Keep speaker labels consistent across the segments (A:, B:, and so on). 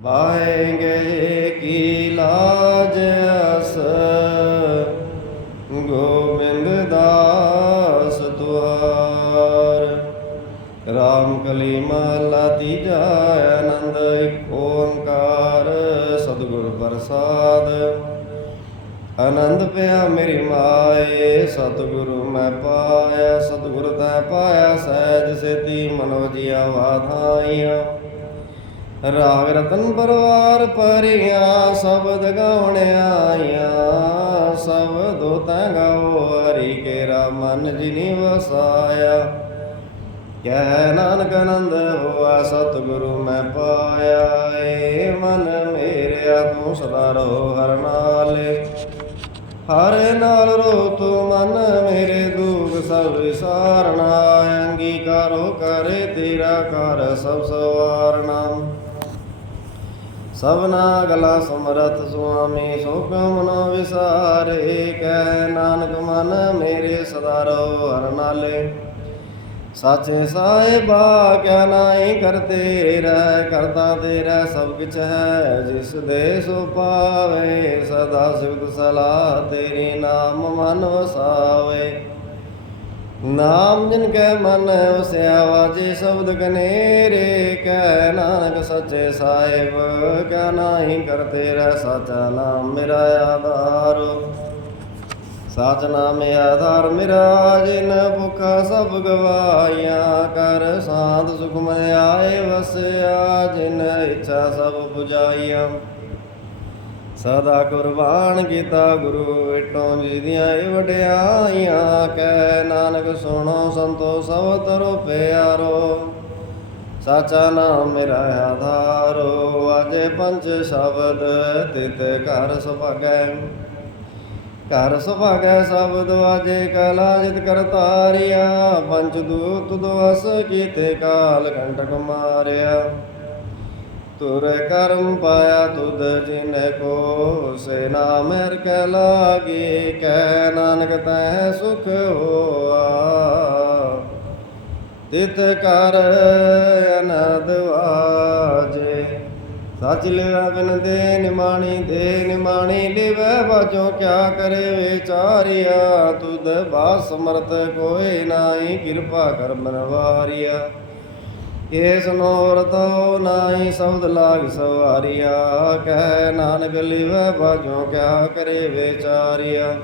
A: ਬਾहेंगे ਕੀ ਲਾਜ ਅਸ ਗੋਬਿੰਦ ਦਾਸ ਦੁਆਰ। ਰਾਮ ਕਲੀ ਮਹਲਾ ਤੀਜਾ ਆਨੰਦ, ਇੱਕ ਓੰਕਾਰ ਸਤਿਗੁਰ ਪ੍ਰਸਾਦ। ਆਨੰਦ ਪਿਆ ਮੇਰੀ ਮਾਏ, ਸਤਿਗੁਰੂ ਮੈਂ ਪਾਇਆ, ਸਤਿਗੁਰ ਤੈ ਪਾਇਆ, ਸਹਿਜ ਸੇਤੀ ਮਨੋ ਜੀਆ ਵਾਧਾਈਆਂ। ਰਾਗ ਰਤਨ ਪਰਵਾਰ ਪਰਿਆ, ਸ਼ਬਦ ਗਾਉਣ ਆਇਆ, ਸ਼ਬਦੋ ਤੈ ਗਾਓ ਹਰੀ ਕੇਰਾ, ਮਨ ਜਿਨੀ ਵਸਾਇਆ। ਕਹਿ ਨਾਨਕ ਆਨੰਦ ਹੋਆ, ਸਤਿਗੁਰੂ ਮੈਂ ਪਾਇਆ, ਏ ਮਨ ਮੇਰਿਆ, ਤੂੰ ਸਦਾ ਰਹੋ ਹਰ ਨਾਲ। ਹਰ ਨਾਲ ਰੋ ਤੂੰ ਮਨ ਮੇਰੇ ਦੁਖ ਸਭ ਵਿਸਾਰਨਾ, ਅੰਗੀਕਾਰੋ ਕਰੇ ਤੇਰਾ ਕਰ ਸਭ ਸਵਾਰਨਾ। ਸਭਨਾ ਗਲਾ ਸਮਰਥ ਸੁਆਮੀ, ਸੋਖ ਮਨੋ ਵਿਸਾਰੇ, ਕਹਿ ਨਾਨਕ ਮਨ ਮੇਰੇ ਸਦਾ ਰੋ ਹਰ ਨਾਲੇ। ਸਾਚੇ ਸਾਹਿਬਾ ਕਿਆ ਨਾਹੀ ਕਰਤੇ ਰਹਿ, ਕਰਤਾ ਤੇਰਾ ਸਭ ਕਿਛ ਹੈ, ਜਿਸ ਦੇ ਸੋ ਪਾਵੇ, ਸਦਾ ਸਿਵਤ ਸਲਾਹ ਤੇਰੀ ਨਾਮ ਮਨ ਵਸਾਵੇ। ਨਾਮ ਜਿਨ ਕੈ ਮਨ ਵਸਿਆ ਵਾਜੇ ਸ਼ਬਦ ਕਨੇਰੇ, ਕਹਿ ਨਾਨਕ ਸੱਚੇ ਸਾਹਿਬ ਕਾ ਨਾਹੀ ਕਰਤੇ ਰਹਿ ਸਾਚਾ ਨਾਮ ਮੇਰਾ ਆਧਾਰ। ਸਾਚ ਨਾਮ ਆਧਾਰ ਮੇਰਾ, ਜਿਨ ਭੁਖਾ ਸਭ ਗਵਾਇਆ ਕਰ ਸਾਧ ਸੁਖ ਮਨ ਆਏ ਵਸਿਆ, ਜਿਨ ਇੱਛਾ ਸਭ 부ਜਾਈਆ ਸਦਾ ਕੁਰਬਾਨ ਕੀਤਾ ਗੁਰੂ ਇਟੋਂ ਜੀ ਦੀਆਂ ਇਹ ਵਡਿਆਈਆਂ। ਕਹਿ ਨਾਨਕ ਸੁਣੋ ਸੰਤੋ ਸਭ ਤਰੋ ਪਿਆਰੋ, ਸਾਚਾ ਨਾਮ ਮੇਰਾ ਆਧਾਰੋ। ਅਜੇ ਪੰਜ ਸ਼ਬਦ ਤਿਤ ਘਰ ਸੁਭਾਗੈ ਘਰ ਸੁਭਾਗੈ ਸ਼ਬਦ ਵਾਜੇ ਕਲਾ ਜਿਤ ਕਰਤਾਰਿਆ। ਪੰਜ ਦੂਤ ਦੁਆਸ ਕੀਤੇ ਕਾਲ ਕੰਟਕ ਮਾਰਿਆ। ਤੁਰ ਕਰਮ ਪਾਇਆ ਤੁਧ ਜਿਨ ਕੋ, ਸੇ ਨਾਮ ਹਰ ਕੈ ਲਾਗੇ ਕੈ ਨਾਨਕ ਤੈ ਸੁਖ ਹੋਆ। ਤਿਤ ਕਰ ਅਨੰਦ ਵਾਜੇ, ਸਚ ਲਿਆ ਬਿਨ ਦੇ ਨਿਮਾਣੀ ਦੇ ਨਿਮਾਣੀ ਲਿਵੈ ਬਾਜੋ, ਕਿਆ ਕਰੇ ਵਿਚਾਰਿਆ, ਤੁਧ ਬਾਸ ਸਮਰਥ ਕੋਇ ਨਾਹੀ, ਕਿਰਪਾ ਕਰ ਮਨਵਾਰਿਆ ਕੇਸ ਨੋਰਤੋ ਨਾਹੀ ਸ਼ਬਦ ਲਾਗ ਸਵਾਰਿਆ, ਕਹਿ ਨਾਨਕ ਲਿਵੈ ਬਾਜੋ ਕਿਆ ਕਰੇ ਵਿਚਾਰਿਆ।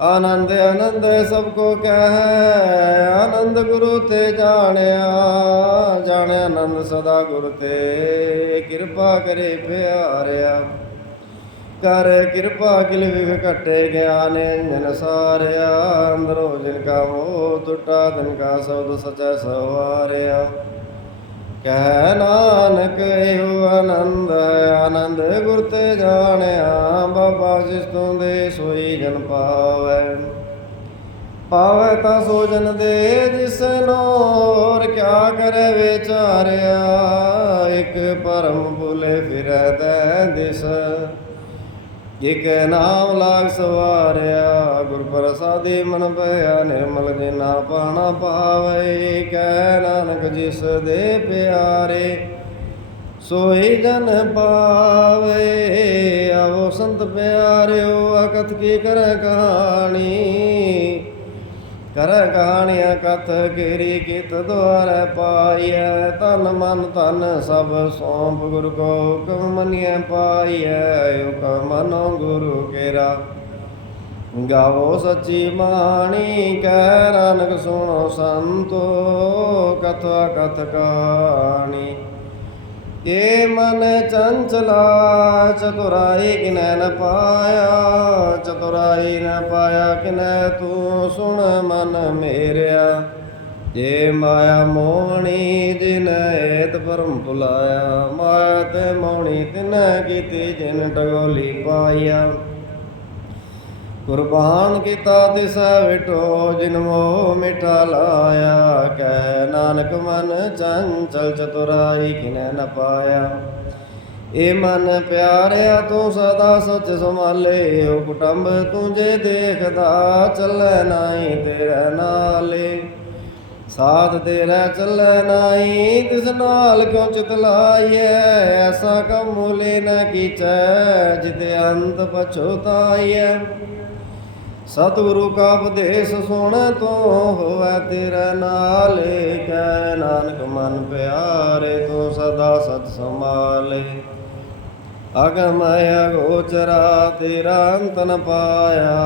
A: ਆਨੰਦ ਆਨੰਦ ਸਭ ਕੋ ਕਹਿ, ਆਨੰਦ ਗੁਰੂ ਤੇ ਜਾਣਿਆ। ਜਾਣਿ ਆਨੰਦ ਸਦਾ ਗੁਰ ਤੇ, ਕਿਰਪਾ ਕਰੇ ਪਿਆਰਿਆ। ਕਰ ਕਿਰਪਾ ਕਿਲ ਵਿਖ ਘਟੇ ਗਿਆਨ ਅੰਜਨ ਸਾਰਿਆ। ਅੰਦਰੋ ਜਿਨ ਕਾ ਮੋਹ ਟੁੱਟਾ ਤਿਨ ਕਾ ਸਬਦ ਸਚੈ ਸਵਾਰਿਆ। ਕਹਿ ਨਾਨਕ ਇਹੋ ਆਨੰਦ ਆਨੰਦ ਗੁਰ ਤੇ ਜਾਣਿਆ, ਬਾਬਾ ਜਿਸ ਤੋਂ ਦੇ ਸੋਈ ਜਨ ਪਾਵੈ। ਪਾਵੈ ਤਾਂ ਸੋ ਜਨ ਦੇ, ਜਿਸ ਨੋਰ ਕਿਆ ਕਰੇ ਵਿਚਾਰਿਆ। ਇਕ ਪਰਮ ਭੁਲੇ ਫਿਰੈ ਤੈ ਦਿਸ ਕੈ ਨਾਮ ਲਾਗ ਸਵਾਰਿਆ, ਗੁਰ ਪ੍ਰਸਾਦੀ ਮਨ ਭਇਆ, ਨਿਰਮਲ ਜੇ ਨਾ ਪਾਣਾ ਪਾਵੇ, ਕੈ ਨਾਨਕ ਜਿਸ ਦੇ ਪਿਆਰੇ, ਸੋਈ ਜਨ ਪਾਵੇ, ਆਵੋ ਸੰਤ ਪਿਆਰਿਓ, ਅਕਥ ਕੀ ਕਰ ਕਹਾਣੀ ਕਰ ਕਹਾਣੀਆਂ ਕਥ ਕੇਰੀ ਕਿਤ ਦੁਆਰੈ ਪਾਈਐ, ਤਨ ਮਨ ਤਨ ਸਭ ਸੋਂਪ ਗੁਰ ਕੋ ਹੁਕਮ ਮੰਨਿਐ ਪਾਈਐ ਹੁਕਮ ਮਨੋ ਗੁਰੂ ਕੇਰਾ। ਗਾਵੋ ਸੱਚੀ ਬਾਣੀ ਕਹਿ ਨਾਨਕ ਸੁਣੋ ਸੰਤੋ, ਕਥਾ ਕਥ ਕਹਾਣੀ। ਏ ਮਨ ਚੰਚਲਾ, ਚਤੁਰਾਈ ਕਿਨੈ ਨ ਪਾਇਆ, ਚਤੁਰਾਈ ਨ ਪਾਇਆ ਕਿਨੈ ਤੂੰ ਸੁਣ ਮਨ ਮੇਰਿਆ। ਜੇ ਮਾਇਆ ਮੋਹਣੀ ਜਿਨ ਏਤ ਪਰਮ ਭੁਲਾਇਆ, ਮਾਇਆ ਤੇ ਮੋਹਣੀ ਤਿਨੈ ਕੀਤੀ ਜਿਨ ਟਗੋਲੀ ਪਾਇਆ। ਕੁਰਬਾਨ ਕੀਤਾ ਤਿਸ ਵਿਟੋ ਜਿਨਮੋ ਮਿਠਾ ਲਾਇਆ। ਕੈ ਨਾਨਕ ਮਨ ਚੰਚਲ ਚਤੁਰਾਈ ਕਿਨੈ ਨ ਪਾਇਆ। ਏ ਮਨ ਪਿਆਰਿਆ ਤੂੰ ਸਦਾ ਸੱਚ ਸੰਭਾਲੇ ਓ ਕੁਟੰਬ ਤੂੰ ਜੇ ਦੇਖਦਾ, ਚੱਲੇ ਨਾਹੀ ਤੇਰੇ ਨਾਲੇ। ਸਾਥ ਤੇਰਾ ਚੱਲੈ ਨਾਈ ਤਿਸ ਨਾਲ ਕਿਉ ਚਿਤ ਲਾਈਐ? ਐਸਾ ਕਮ ਮੂਲੇ ਨ ਕੀਚੈ, ਜਿਤੇ ਅੰਤ ਪਛੋਤਾਈਐ। ਸਤਿਗੁਰੂ ਕਾ ਉਪਦੇਸ਼ ਸੁਣ ਤੂੰ ਹੋਵੇ ਤੇਰੇ ਨਾਲ ਕਹਿ ਨਾਨਕ ਮਨ ਪਿਆਰੇ ਤੂੰ ਸਦਾ ਸਤ ਸੰਭਾਲੇ। ਅਗਮ ਅਗੋਚਰਾ ਤੇਰਾ ਅੰਤ ਨ ਪਾਇਆ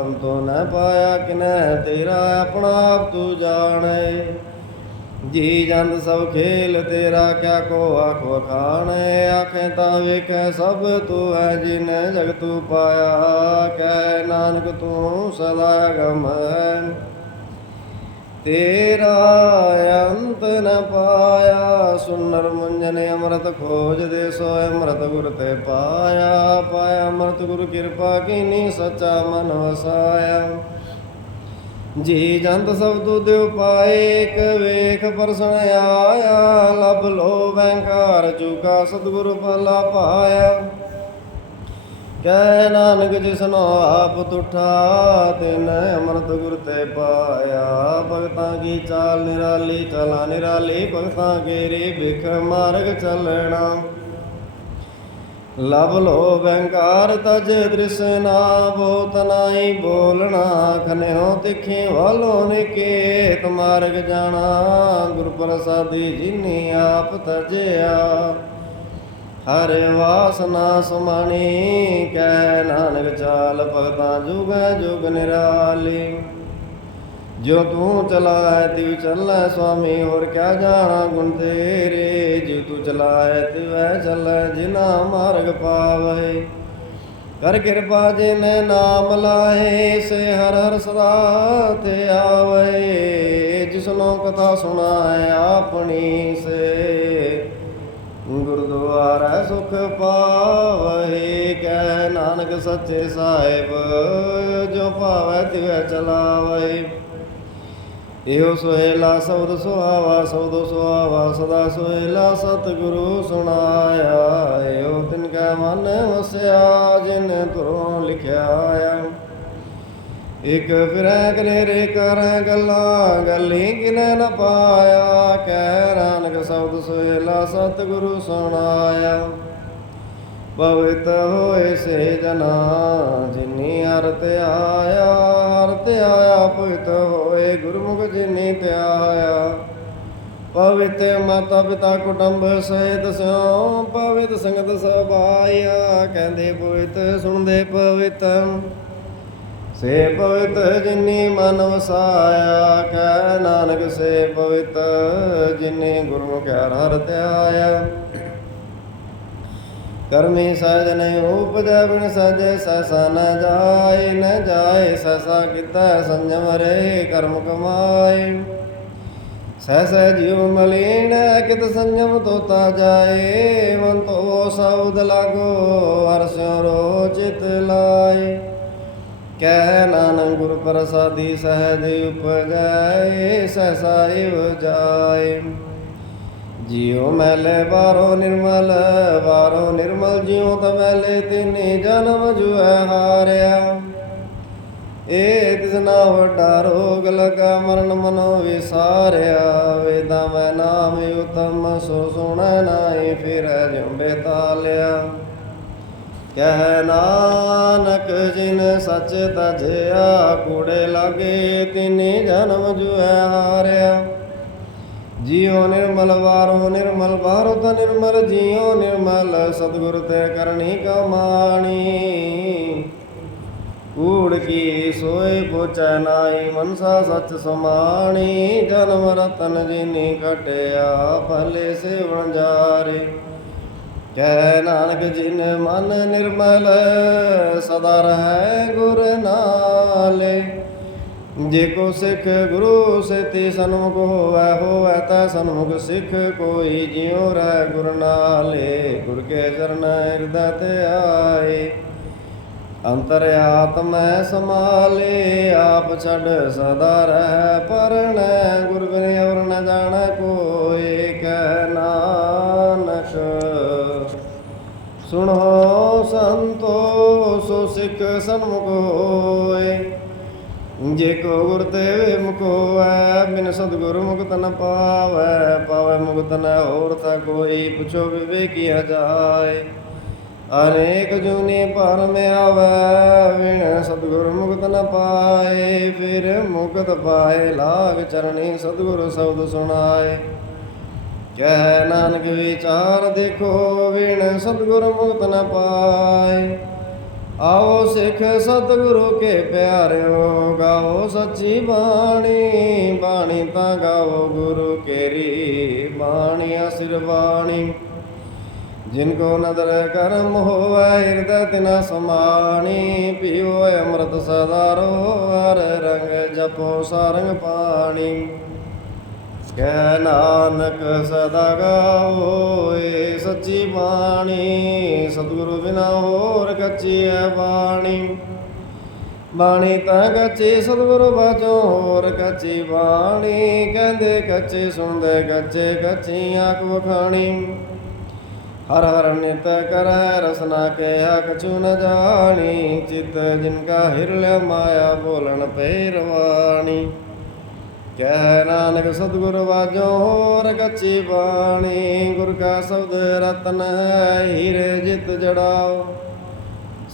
A: ਅੰਤੋ ਨ ਪਾਇਆ ਕਿਨੈ ਤੇਰਾ ਆਪਣਾ ਆਪ ਤੂੰ ਜਾਣੇ। ਜੀ ਜੰਦ ਸਭ ਖੇਲ ਤੇਰਾ ਕਿਆ ਕੋ ਆਖੋ ਖਾਣ ਆਖੇ ਤਾਂ ਵੇਖੈ ਸਭ ਤੂੰ ਹੈ ਜਿਨ ਜਗ ਤੂੰ ਪਾਇਆ ਨਾਨਕ ਤੂੰ ਸਦਾ ਗਮ ਤੇਰਾ ਅੰਤ ਨ ਪਾਇਆ, ਸੁਨਰ ਮੁੰਜਨ ਅੰਮ੍ਰਿਤ ਖੋਜ ਦੇ ਸੋ ਅੰਮ੍ਰਿਤ ਗੁਰ ਤੇ ਪਾਇਆ। ਪਾਇਆ ਅੰਮ੍ਰਿਤ ਗੁਰ ਕਿਰਪਾ ਕੀਨੀ, ਸੱਚਾ ਮਨ ਵਸਾਇਆ। ਜੀ ਜੰਤ ਸਭ ਤੂ ਦਿਉ ਪਾਏ ਵੇਖ ਪਰਸਣ ਆਇਆ ਲਬ ਲੋ ਬੈੰਕਾਰ ਚੁਕਾ ਸਤਿਗੁਰ ਪਾਲਾ ਪਾਇਆ। ਕਹਿ ਨਾਨਕ ਜਿਸਨੋ ਆਪ ਤੁਠਾ, ਤਿਨ ਅੰਮ੍ਰਿਤ ਗੁਰ ਤੇ ਪਾਇਆ। ਭਗਤਾਂ ਕੀ ਚਾਲ ਨਿਰਾਲੀ, ਚਲਾ ਨਿਰਾਲੀ, ਭਗਤਾਂ ਕੇਰੀ ਬਿਖ ਮਾਰਗ ਚੱਲਣਾ। ਲਬ ਲੋ ਬੈਂਕਾਰ ਤਜ ਦ੍ਰਿਸ਼ਨਾ ਬੋਤ ਨਾਈ ਬੋਲਣਾ। ਖਨਿਓ ਤਿਖੇ ਵਾਲੋ ਨਿਕੇ ਮਾਰਗ ਜਾਣਾ। ਗੁਰ ਪ੍ਰਸਾਦੀ ਜਿਨੀ ਆਪ ਤਜਿਆ। ਹਰ ਵਾਸਨਾ ਸੁਮਣੀ, ਕਹਿ ਨਾਨਕ ਚਾਲ ਭਗਤਾਂ ਜੁਗ ਜੁਗ ਨਿਰਾਲੀ। ਜੋ ਤੂੰ ਚਲਾਏ, ਤਿਵ ਚੱਲੈ ਸੁਆਮੀ, ਹੋਰ ਕਿਆ ਜਾਣਾ ਗੁਣ ਤੇਰੇ। ਜੋ ਤੂੰ ਚਲਾਏ, ਤਿਵੈ ਚੱਲੈ ਜਿਨਾ ਮਾਰਗ ਪਾਵੇ। ਕਰ ਕਿਰਪਾ ਜਿਨੇ ਨਾਮ ਲਾਏ, ਸੇ ਹਰ ਹਰ ਸਦਾ ਤੇ ਆਵੇ। ਜਿਸਨੋ ਕਥਾ ਸੁਣਾਏ ਆਪਣੀ ਸੇ। ਗੁਰਦੁਆਰਾ ਪਾਵਹਿ ਕੈ ਨਾਨਕ ਸੱਚੇ ਸਾਹਿਬ, ਜੋ ਭਾਵੈ ਤਿਵੈ ਚਲਾਵੈ। ਇਹੋ ਸੋਹਿਲਾ ਸਬਦ ਸੁਹਾਵਾ ਸਬਦ ਸੁਹਾਵਾ ਸਦਾ ਸੋਹਿਲਾ ਸਤਿਗੁਰੂ ਸੁਣਾਇਆ। ਇਹੋ ਤਿਨ ਕੈ ਮਨ ਵਸਿਆ, ਜਿਨ ਤੁਰੋਂ ਲਿਖਿਆ ਆ। ਇਕ ਫਿਰੈ ਕਨੇਰੇ ਕਰੈ ਗੱਲਾਂ, ਗੱਲੀ ਕਿਨੈ ਨ ਪਾਇਆ। ਕਹਿ ਨਾਨਕ ਸਬਦ ਸੋਹਿਲਾ ਸਤਿਗੁਰੂ ਸੁਣਾਇਆ। ਪਵਿੱਤ ਹੋਏ ਸੇ ਜਨਾ ਜਿਨੀ ਅਰਤ ਆਇਆ ਅਰਤ ਆਇਆ, ਪਵਿੱਤ ਹੋਏ ਗੁਰਮੁਖ ਜਿਨੀ ਧਿਆਇਆ ਪਵਿਤ ਮਾਤਾ ਪਿਤਾ ਕੁਟੰਬ ਸਹਿਤ ਸਿਓ ਪਵਿੱਤ ਸੰਗਤ ਸਬਾਇਆ ਕਹਿੰਦੇ ਪਵਿੱਤ, ਸੁਣਦੇ ਪਵਿੱਤ। ਸੇ ਪਵਿੱਤ ਜਿਨੀ ਮਨ ਵਸਾਇਆ, ਕਹਿ ਨਾਨਕ ਸੇ ਪਵਿੱਤ, ਜਿਨੀ ਗੁਰਮੁਖ ਹਰ ਧਿਆਇਆ। ਕਰਮੀ ਸਜ ਨਹੀਂ ਉਪਜੈ ਬਿਨ ਸਜੈ ਸਸਾ ਨ ਜਾਏ ਨ ਜਾਏ ਸਸਾ ਕੀਤਾ ਸੰਜਮ ਰਹੇ ਕਰਮ ਕਮਾਏ। ਸਹਿ ਜਿਉ ਮਲੀਨ ਕਿਤ ਸੰਜਮ ਤੋਤਾ ਜਾਏ, ਮਨ ਤੋ ਸਬਦ ਲਾਗੋ ਹਰਸਿਓ ਰੋਚਿਤ ਲਾਏ। ਕਹਿ ਨਾਨਕ ਗੁਰ ਪ੍ਰਸਾਦੀ ਸਹਿਜ ਉਪਜੈ, ਸਹਿਸਾ ਇਵ ਜਾਏ। ਜਿਉ ਮੈਲੇ ਵਾਰੋ ਨਿਰਮਲ, ਬਾਰੋ ਨਿਰਮਲ ਜਿਉ ਤ ਮੈਲੇ ਤਿਨੇ ਜਨਮ ਜੁਐ ਹਾਰਿਆ। ਏ ਤਿਸਨਾ ਵੱਡਾ ਰੋਗ ਲਗਾ ਮਰਨ ਮਨੋ ਵਿਸਾਰਿਆ। ਵੇਦਾਂ ਮੈਂ ਨਾਮ ਉਤਮ, ਸੋ ਸੁਣੈ ਨਾਹੀ ਫਿਰ ਜੁੰਬੇ ਤਾਲਿਆ ਕਹਿ ਨਾਨਕ, ਜਿਨ ਸੱਚ ਤਜਿਆ, ਕੂੜੇ ਲਾਗੇ ਤਿਨੇ ਜਨਮ ਜੁਐ ਹਾਰਿਆ। ਜੀਉ ਨਿਰਮਲ ਵਾਰੋ ਨਿਰਮਲ ਵਾਰੋ ਤ ਨਿਰਮਲ ਜੀਉ ਨਿਰਮਲ, ਸਤਿਗੁਰ ਤੇ ਕਰਨੀ ਕਮਾਣੀ। ਕੂੜ ਕੀ ਸੋਏ ਪੋਚੈ ਨਾਈ ਮਨਸਾ ਸਚ ਸਮਾਣੀ। ਜਨਮ ਰਤਨ ਜਿਨੀ ਘਟਿਆ ਭਲੇ ਸੇਵਣ ਜਾਰੇ। ਕਹਿ ਨਾਨਕ ਜਿਨ ਮਨ ਨਿਰਮਲ, ਸਦਾ ਰਹਿ ਗੁਰ ਨਾਲੇ। ਜੇ ਕੋ ਸਿੱਖ ਗੁਰੂ ਸੇਤੀ ਸਨਮੁਖ ਹੋਵੈ ਹੋਵੈ ਤਾ ਸਨਮੁਖ ਸਿੱਖ। ਕੋਈ ਜਿਉ ਰਹਿ ਗੁਰ ਨਾਲੇ, ਗੁਰ ਕੇ ਚਰਨ ਹਿਰਦੈ ਤੇ ਆਏ। ਅੰਤਰ ਆਤਮੈ ਸਮਾਲੇ ਆਪ ਛੱਡ ਸਦਾ ਰਹਿ ਪਰਣੈ ਗੁਰ ਬਿਨ ਔਰ ਨ ਜਾਣੈ ਕੋਈ ਕਹਿ ਨਾਨਕ। ਸੁਣੋ ਸੰਤੋ, ਸੋ ਸਿੱਖ ਸਨਮੁਖ ਹੋਏ। ਜੇ ਕੋ ਗੁਰ ਤੇ ਮੁਕੋ ਬਿਨ ਸਤਿਗੁਰ ਮੁਕਤ ਨ ਪਾਵੈ ਪਾਵੈ ਮੁਕਤ ਨ ਹੋਰ ਤਾ ਕੋਈ ਪੁੱਛੋ ਵਿਵੇਕੀਆ ਜਾਏ। ਅਨੇਕ ਜੁਨੀ ਪਰ ਮੇ ਆਵੈ, ਬਿਨ ਸਤਿਗੁਰ ਮੁਕਤ ਨ ਪਾਏ, ਫਿਰ ਮੁਕਤ ਪਾਏ, ਲਾਗ ਚਰਣੀ ਸਤਿਗੁਰ ਸ਼ਬਦ ਸੁਣਾਏ। ਕਹਿ ਨਾਨਕ ਵਿਚਾਰ ਦੇਖੋ, ਬਿਨ ਸਤਿਗੁਰ ਮੁਕਤ ਨ ਪਾਏ। ਆਓ ਸਿੱਖ ਸਤਿਗੁਰੂ ਕੇ ਪਿਆਰਿਓ, ਗਾਓ ਸੱਚੀ ਬਾਣੀ ਬਾਣੀ ਤਾਂ ਗਾਓ ਗੁਰੂ ਕੇਰੀ ਬਾਣੀ ਅਸਿਰ ਬਾਣੀ ਜਿਨ ਕੋ ਨਦਰ ਕਰਮ ਹੋਵੇ, ਹਿਰਦੈ ਤਿਨਾ ਸਮਾਣੀ, ਪੀਓ ਅੰਮ੍ਰਿਤ ਸਦਾਰੋ ਹਰ ਰੰਗ ਜਪੋ ਸਾਰੰਗ ਪਾਣੀ। ਕਹਿ ਨਾਨਕ ਸਦਾ ਗਾਓ ਸੱਚੀ ਬਾਣੀ, ਸਤਿਗੁਰੂ ਬਿਨਾ ਹੋਰ ਕੱਚੀ ਹੈ ਬਾਣੀ। ਬਾਣੀ ਤਾਂ ਕੱਚੀ, ਸਤਿਗੁਰੂ ਬਾਝੋਂ ਹੋਰ ਕੱਚੀ ਬਾਣੀ। ਕਹਿੰਦੇ ਕੱਚੇ, ਸੁਣਦੇ ਕੱਚੇ ਕੱਚੀ ਆਖ ਵਖਾਣੀ। ਹਰ ਹਰ ਨਿਤ ਕਰੈ, ਰਸਨਾ ਕੇ ਕਛੂ ਨ ਜਾਣੀ। ਚਿਤ ਜਿਨ ਕਾ ਹਿਰਲਿਆ, ਮਾਇਆ ਬੋਲਣ ਪੈਰਵਾਣੀ ਕਹਿ ਨਾਨਕ ਸਤਿਗੁਰ ਵਾਜੋ, ਹੋਰ ਕੱਚੀ ਬਾਣੀ, ਗੁਰ ਕਾ ਸ਼ਬਦ ਰਤਨ ਹੈ ਹੀਰੇ ਜਿਤ ਜੜਾਓ।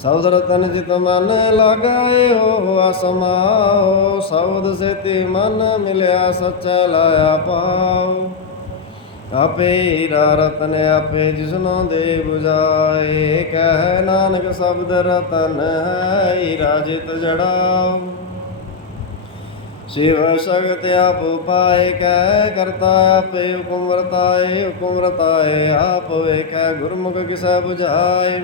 A: ਸ਼ਬਦ ਰਤਨ ਜਿਤ ਮਨ ਲਾਗਾਏ ਹੋ, ਅਸਮਾਓ। ਸ਼ਬਦ ਸੇਤੀ ਮਨ ਮਿਲਿਆ, ਸੱਚਾ ਲਾਇਆ ਪਾਓ। ਆਪੇ ਹੀਰਾ ਰਤਨ ਆਪੇ ਜਿਸਨੋ ਦੇ 부ਜਾਏ, ਕਹਿ ਨਾਨਕ ਸ਼ਬਦ ਰਤਨ ਹੈ ਹੀਰਾ ਜਿਤ ਜੜਾਓ। ਸ਼ਿਵ ਸ਼ਗਤ ਆਪ ਪਾਏ ਕੈ ਕਰਤਾ ਆਪੇ ਹੁਕਮ ਵਰਤਾਏ ਹੁਕਮ ਵਰਤਾਏ, ਆਪ ਵੇਖੈ ਗੁਰਮੁਖ ਕਿਸੈ 부ਝਾਏ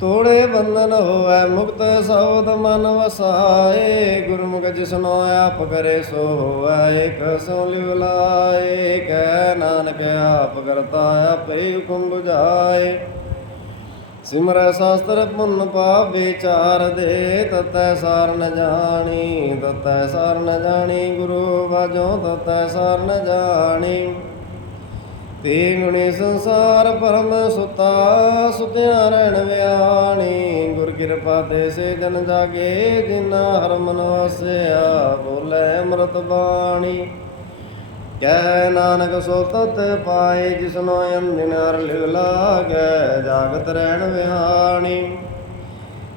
A: ਤੋੜੇ ਬੰਧਨ ਹੋਵੈ ਮੁਕਤ ਸਬਦ ਮਨ ਵਸਾਏ, ਗੁਰਮੁਖ ਜਿਸਨੋ ਆਪ ਕਰੇ ਸੋ ਹੋਵੈ, ਇਕ ਸੋ ਲਿਵ ਲਾਏ। ਕੈ ਨਾਨਕ ਆਪ ਕਰਤਾ ਆਪੇ ਹੁਕਮ 부ਝਾਏ ਸਿਮਰੈ ਸ਼ਾਸਤਰ ਪੁੰਨ ਪਾਪ ਵਿਚਾਰ ਦੇ ਤਤੈ ਸਾਰ ਨ ਜਾਣੀ, ਤਤੈ ਸਾਰ ਨ ਜਾਣੀ, ਗੁਰੂ ਬਾਝੋਂ ਤਤੈ ਸਾਰ ਨ ਜਾਣੀ। ਤੇ ਗੁਣੀ ਸੰਸਾਰ ਪਰਮ ਸੁਤਾ, ਸੁਤਿਆ ਰਹਿਣ ਵਿਆਣੀ। ਗੁਰ ਕਿਰਪਾ ਤੇ ਸੇ ਜਨ ਜਾਗੇ ਜਿਨਾ ਹਰ ਮਨ ਵਸਿਆ, ਬੋਲੇ ਅੰਮ੍ਰਿਤ ਬਾਣੀ। ਕੈ ਨਾਨਕ ਸੋ ਤਤ ਪਾਏ ਜਿਸਨੋ ਅੰਜਨ ਹਰ ਲਿਵ ਲਾਗੈ, ਜਾਗਤ ਰਹਿਣ ਵਿਹਾਣੀ।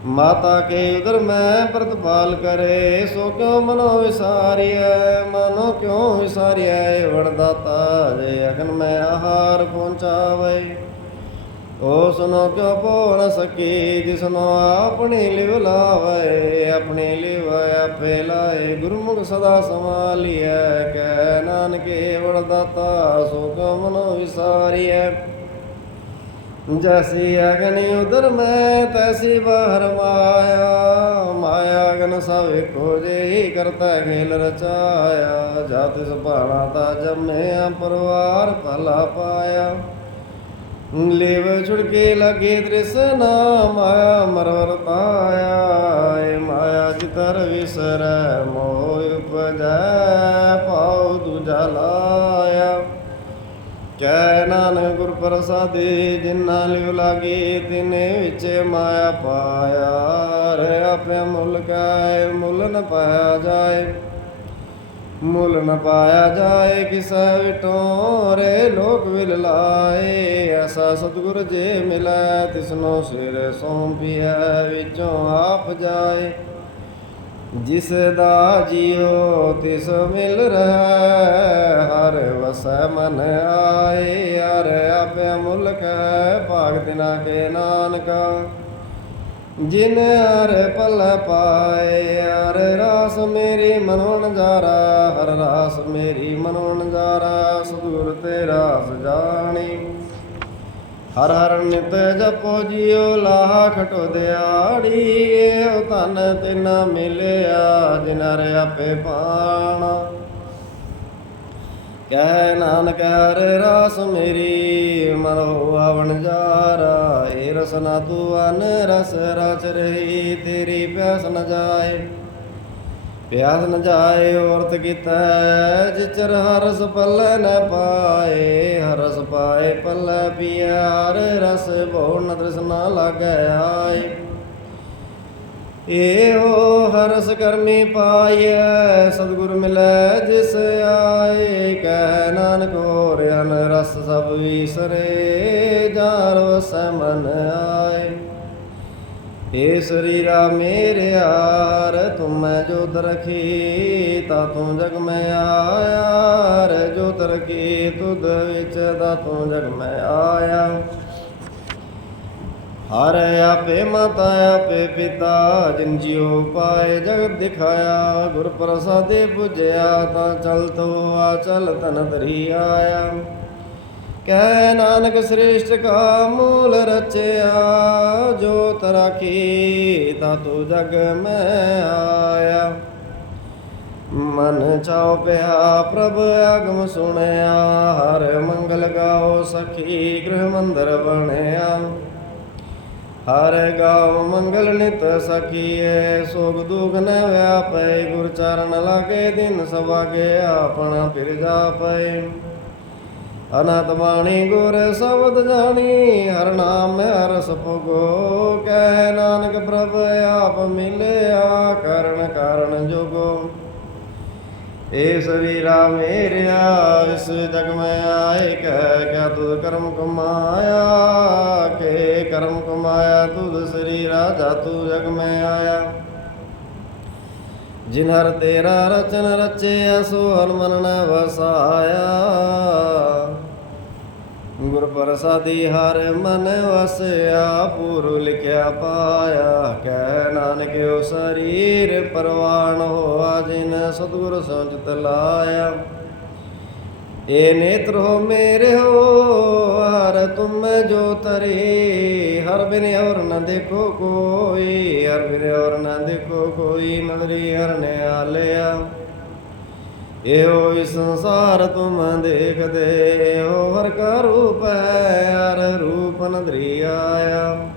A: ਮਾਤਾ ਕੇ ਉਦਰ ਮੈਂ ਪ੍ਰਤਪਾਲ ਕਰੇ, ਸੋ ਕਿਉ ਮਨੋ ਵਿਸਾਰੀਐ, ਮਨੋ ਕਿਉ ਵਿਸਾਰੀਐ ਵਰਦਾਤਾ ਜੇ ਅਗਨ ਮੈਂ ਆਹਾਰ ਪਹੁੰਚਾਵੇ। ਓ ਸੁਨੋ ਕਿਉ ਪੋ ਸਕੀ, ਜਿਸਨੋ ਆਪਣੀ ਲਿਵ ਲਾਵੇ, ਆਪਣੀ ਲਿਵ ਆਪੇ ਲਾਏ। ਗੁਰਮੁਖ ਸਦਾ ਸਮਾਲੀਐ ਕਹਿ ਨਾਨਕੇ ਵਰਦਾਤਾ ਸੋ ਕਿਉ ਵਿਸਾਰੀਐ। ਜੈਸੀ ਅਗਨੀ ਉਦਰ ਮੈਂ, ਤੈਸੀ ਬਾਹਰ ਮਾਇਆ। ਮਾਇਆ ਅਗਨ ਸਭ ਇੱਕੋ ਜਿਹੀ ਕਰਤਾ, ਖੇਲ ਰਚਾਇਆ। ਜਾਤਿ ਸੁਭਾਣਾ ਤਾ ਜੰਮਿਆ, ਪਰਵਾਰ ਭਲਾ ਪਾਇਆ। ਲਿਵ ਛੁੜਕੇ ਲਗੇ ਤ੍ਰਿਸਨਾ ਮਾਇਆ ਮਰਵਰ ਪਾਇਆ ਏ ਮਾਇਆ ਜਿਤਰ ਵਿਸਰੈ, ਮੋਹ ਉਪਜੈ, ਪਾਉ ਦੂਜਾ ਲਾਇਆ। ਕੈ ਨਾਨਕ ਗੁਰ ਪ੍ਰਸਾਦੇ ਜਿਨਾ ਲਿਵ ਲਾਗੇ, ਤਿਨੇ ਵਿੱਚ ਮਾਇਆ ਪਾਇਆ। ਰੇ ਆਪੇ ਮੁੱਲ ਕਾਇ ਮੁੱਲ ਨ ਪਾਇਆ ਜਾਏ। ਮੁੱਲ ਨ ਪਾਇਆ ਜਾਏ, ਕਿਸੈ ਵਿਟੋ ਲੋਕ ਵਿਲ ਲਾਏ। ਐਸਾ ਸਤਿਗੁਰ ਜੇ ਮਿਲੈ, ਤਿਸਨੋ ਸਿਰ ਸੌਂਪਿਐ ਵਿੱਚੋਂ ਆਪ ਜਾਏ। ਜਿਸ ਦਾ ਜੀਉ ਤਿਸ ਮਿਲ ਰਹਿ, ਹਰ ਵਸੈ ਮਨ ਆਏ। ਹਰ ਆਪੇ ਮੁਲਕ ਹੈ ਭਾਗ ਤਿਨਾ ਕੇ ਨਾਨਕਾ। ਜਿਨ ਹਰ ਪਲ ਪਾਏ, ਹਰ ਰਾਸ ਮੇਰੀ ਮਨੋ ਨਜ਼ਾਰਾ, ਹਰ ਰਾਸ ਮੇਰੀ ਮਨੋ ਨਜ਼ਾਰਾ, ਸਤਿਗੁਰ ਤੇ ਰਾਸ ਜਾਣੀ। ਹਰ ਹਰ ਨਿਤ ਜਪੋ ਜਿਉ, ਲਾਹ ਖਟੋ ਦਿਆੜੀ ਉਹ ਤਨ ਤਿਨ ਮਿਲਿਆ ਜਿਨ ਹਰ ਆਪੇ ਪਾਣਾ। ਕਹਿ ਨਾਨਕ ਹਰ ਰਸ ਮੇਰੀ, ਮਨ ਹੋਆ ਵਣਜਾਰਾ ਏ ਰਸਨਾ ਤੂੰ ਅਨ ਰਸ ਰਚ ਰਹੀ, ਤੇਰੀ ਪਿਆਸ ਨ ਜਾਏ। ਪਿਆਸ ਨ ਜਾਏ, ਔਰਤ ਕੀਤਾ ਜਿਚਰ ਹਰਸ ਪੱਲੇ ਨ ਪਾਏ। ਹਰਸ ਪਾਏ, ਪੱਲੇ ਪੀਆ ਹਰ ਰਸ, ਭਉ ਨ ਤ੍ਰਿਸ਼ਨਾ ਲਾਗੈ ਆਏ। ਏਹੋ ਹਰਸ ਕਰਮੀ ਪਾਈਐ, ਸਤਿਗੁਰ ਮਿਲੈ ਜਿਸ ਆਏ। ਕਹਿ ਨਾਨਕ ਹੋਰ ਅਨ ਰਸ ਸਭ ਵਿਸਰੇ ਜਾਰ ਵਸੈ ਮਨ ਆਏ। ਏ ਸਰੀਰਾ ਮੇਰੇ ਯਾਰ ਤੁਮ ਮੈਂ ਜੋ ਰਖੀ, ਤਾ ਤੂੰ ਜਗ ਮੈਂ ਆਇਆ। ਰੇ ਜੋ ਰਖੀ, ਤੁਧ ਵਿੱਚ ਦਾ ਤੂੰ ਜਗ ਮੈਂ ਆਇਆ। ਹਰ ਆਪੇ ਮਾਤਾ, ਆਪੇ ਪਿਤਾ, ਜਿਨ ਜਿਉ ਪਾਏ ਜਗਤ ਦਿਖਾਇਆ, ਗੁਰ ਪ੍ਰਸਾਦੇ ਪੁਜਿਆ, ਤਾਂ ਚਲ ਤੋ ਆ, ਚਲ ਤਨ ਧਰੀ ਆਇਆ। ਕਹਿ ਨਾਨਕ ਸ੍ਰੇਸ਼ਟ ਕਾ ਮੂਲ ਰਚਿਆ, ਜੋ ਤਰਾਖੀ ਤਾ ਤੂ ਜਗ ਮੈਂ ਆਇਆ। ਮਨ ਚਾਉ ਪਿਆ, ਪ੍ਰਭ ਆਗਮ ਸੁਣਿਆ, ਹਰ ਮੰਗਲ ਗਾਓ ਸਖੀ, ਗ੍ਰਹਿ ਮੰਦਰ ਬਣਿਆ। ਹਰ ਗਾਉ, ਮੰਗਲ ਨਿਤ ਸਖੀਏ ਸੋਗ ਦੁਖ ਨ ਵਿਆਪੈ, ਗੁਰ ਚਰਨ ਲਾਗੇ, ਦਿਨ ਸਵਾਗੇ, ਆਪਣਾ ਫਿਰ ਜਾਪੈ। ਅਨੰਤ ਬਾਣੀ ਗੁਰ ਸ਼ਬਦ ਜਾਣੀ, ਹਰ ਨਾਮ ਹਰ ਸਪਗੋ ਕਹਿ ਨਾਨਕ ਪ੍ਰਭ, ਆਪ ਮਿਲਿਆ, ਕਰਨ ਕਾਰਨ ਜੋਗੋ। ਏ ਸਰੀਰਾ ਮੇਰਿਆ ਇਸ ਜਗ ਮੈਂ ਆਏ, ਕਹਿ ਕਿਆ ਤੂੰ ਕਰਮ ਕਮਾਇਆ? ਕੇ ਕਰਮ ਕਮਾਇਆ, ਤੂੰ ਸਰੀਰਾ ਰਾਜਾ, ਤੂੰ ਜਗ ਮੈਂ ਆਇਆ। ਜਿਨ ਹਰ ਤੇਰਾ ਰਚਨ ਰਚਿਆ, ਸੋ ਹਰ ਮਨ ਨ ਵਸਾਇਆ। ਗੁਰ ਪ੍ਰਸਾਦੀ ਹਰ ਮਨ ਵਸਿਆ, ਪੂਰ ਲਿਖਿਆ ਪਾਇਆ। ਕਹਿ ਨਾਨਕਿਓ ਸਰੀਰ ਪਰਵਾਨ ਹੋਆ, ਜਿਨ ਸਤਿਗੁਰ ਸੰਜਤ ਲਾਇਆ। ਏ ਨੇਤਰ ਹੋ ਮੇਰੇ ਹੋ, ਹਰ ਤੁਮ ਜੋ ਤਰੇ ਹਰ ਬਿਨ ਔਰ ਨ ਦੇਖੋ ਕੋਈ, ਹਰ ਬਿਨ ਔਰ ਨ ਦੇਖੋ ਕੋਈ। ਨਦਰੀ ਹਰ ਨੇ ਆਲਿਆ ਇਹੋ ਇਸ ਸੰਸਾਰ ਤੁਮ ਦੇਖਦੇ ਇਹੋ ਹਰ ਕਾ ਰੂਪ ਹੈ, ਹਰ ਰੂਪ ਨਦਰੀ ਆਇਆ।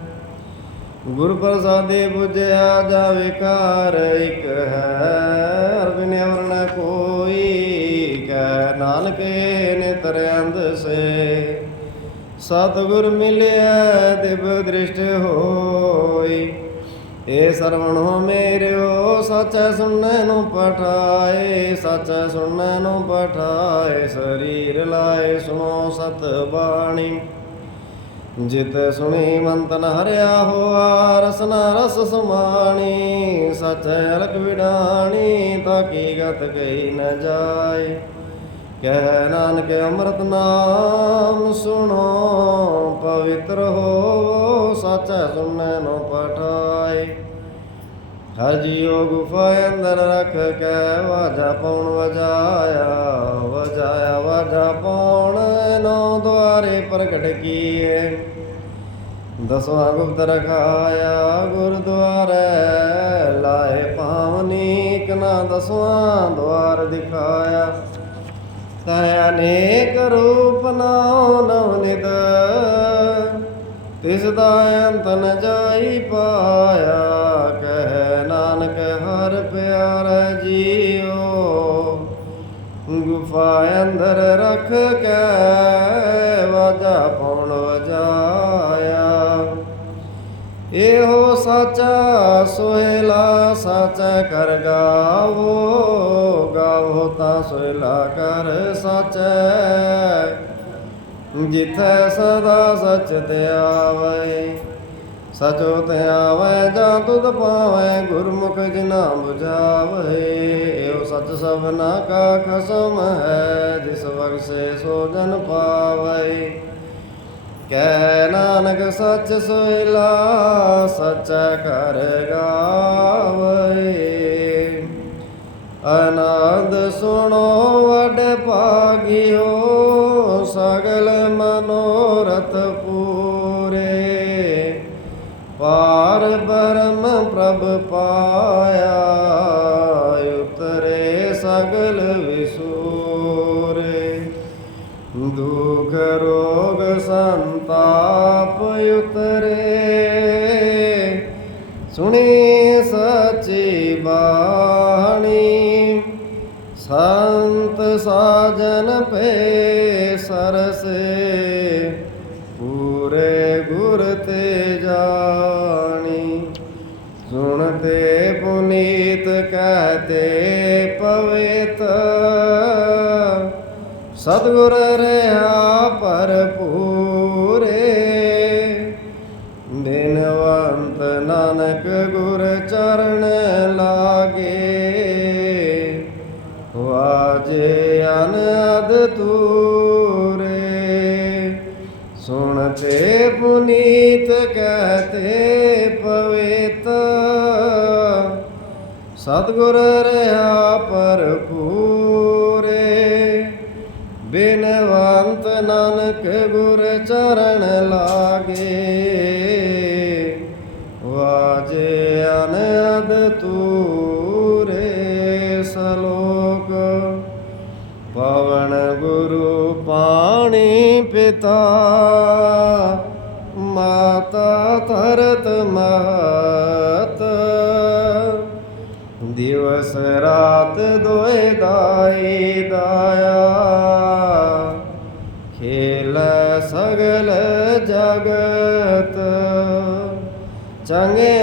A: ਗੁਰ ਪ੍ਰਸਾਦੇ 부ਜਿਆ ਜਾਵੇ ਕਾਰ ਇਕ ਹੈ, ਹਰ ਬਿਨ ਔਰ ਨ ਕੋਈ ਕਹਿ, ਨਾਨਕੇ ਨਿਤਰ ਅੰਧ ਸੇ। ਸਤਿਗੁਰ ਮਿਲਿਆ, ਦਿਵ ਦ੍ਰਿਸ਼ਟ ਹੋਈ ਏ ਸਰਵਣੋ ਮੇਰਿਓ, ਸੱਚ ਸੁਣਨ ਨੂੰ ਪਠਾਏ, ਸੱਚ ਸੁਣਨ ਨੂੰ ਪਠਾਏ, ਸਰੀਰ ਲਾਏ ਸੁਣੋ ਸਤ ਬਾਣੀ। ਜਿਤ ਸੁਣੀ ਮੰਤਨ ਹਰਿਆ ਹੋਆ ਰਸਨਾ ਰਸ ਸਮਾਣੀ, ਸਚ ਅਲਕ ਵਿਡਾਣੀ, ਤਾਂ ਕੀ ਗਤ ਕਹੀ ਨ ਜਾਏ। ਕਹਿ ਨਾਨਕ ਅੰਮ੍ਰਿਤ ਨਾਮ ਸੁਣੋ, ਪਵਿੱਤਰ ਹੋਵੋ, ਸਚੈ ਸੁਣੈ ਨੋ ਪਠਾਏ। ਹਰ ਗੁਫਾ ਅੰਦਰ ਰਖ ਕੇ ਵਾਜਾ ਪਉਣ ਵਜਾਇਆ ਵਜਾਇਆ ਵਾਜਾ ਪਉਣ ਨੋ ਦੁਆਰੇ ਪ੍ਰਗਟ ਕੀਏ। ਦਸਵਾਂ ਗੁਪਤ ਰਖਾਇਆ, ਗੁਰਦੁਆਰੇ ਲਾਏ ਪਾਵਨੀ ਕਨਾ ਦਸਵਾਂ ਦੁਆਰ ਦਿਖਾਇਆ। ਤੈ ਅਨੇਕ ਰੂਪ ਨਾਉ ਨਵਨਿਤ, ਤਿਸ ਦਾ ਅੰਤ ਨ ਜਾਈ ਪਾਇਆ, ਕਹਿ ਨਾਨਕ ਹਰ ਪਿਆਰਾ ਜੀਓ। ਗੁਫਾ ਅੰਦਰ ਰਖ ਕੇ, ਵਾਜਾ ਪਉਣ ਵਜਾਇਆ। ਇਹੋ ਸਾਚਾ ਸੋਹਿਲਾ ਸੱਚ ਕਰ ਗਾਵੋ। ਗਾਵੋ ਤਾਂ ਸੋਹਿਲਾ ਕਰ ਸਾਚੈ। ਜਿਥੈ ਸਦਾ ਸਚ ਤੇ ਆਵੇ, ਸਚੋ ਤੇ ਆਵੇ, ਜਾਂ ਤੁਧ ਪਾਵੇ, ਗੁਰਮੁਖ ਜਿਨਾ 부ਝਾਵੇ ਇਹੋ ਸਚ ਸਭਨਾ ਕਾ ਖਸਮ ਹੈ, ਜਿਸ ਬਖਸ਼ੇ ਸੋ ਜਨ ਪਾਵੇ। ਕਹਿ ਨਾਨਕ ਸੱਚ ਸੋਇਲਾ ਸੱਚ ਕਰ ਗਾਵੇ। ਆਨੰਦ ਸੁਣੋ ਵਡ ਭਾਗਿਓ, ਸਗਲ ਮਨੋਰਥ ਪੂਰੇ। ਪਾਰ ਬ੍ਰਹਮ ਪ੍ਰਭ ਪਾਇਆ, ਉਤਰੇ ਸਗਲ ਵਿਸੂਰੇ। ਦੁਖ ਰੋਗ ਸੰਤਾਪ ਉਤਰੇ। ਸੁਣੀ ਜਨ ਪੇ ਸਰਸੇ, ਪੂਰੇ ਗੁਰ ਤੇ ਜਾਣੀ। ਸੁਣ ਤੇ ਪੁਨੀਤ ਕਹਤੇ ਪਵਿਤ, ਸਤਗੁਰ ਰਹਾ ਪਰ ਪੁਨੀਤ ਕਹਤੇ ਪਵਿੱਤ। ਸਤਿਗੁਰ ਰਹਾ ਭਰਪੂਰੇ। ਬਿਨਵੰਤ ਨਾਨਕ ਗੁਰ ਚਰਨ ਲਾਗੇ। ਵਾਜੇ ਅਨਦ ਤੂਰੇ ਸਲੋਕ। ਪਵਨ ਗੁਰੂ ਪਾਣੀ ਪਿਤਾ। ਮਾਤਾ ਧਰਤ ਮਹਤ। ਦਿਵਸ ਰਾਤ ਦੋਏ ਦਾਈ ਦਾਇਆ। ਖੇਲ ਸਗਲ ਜਗਤ। ਚੰਗੇ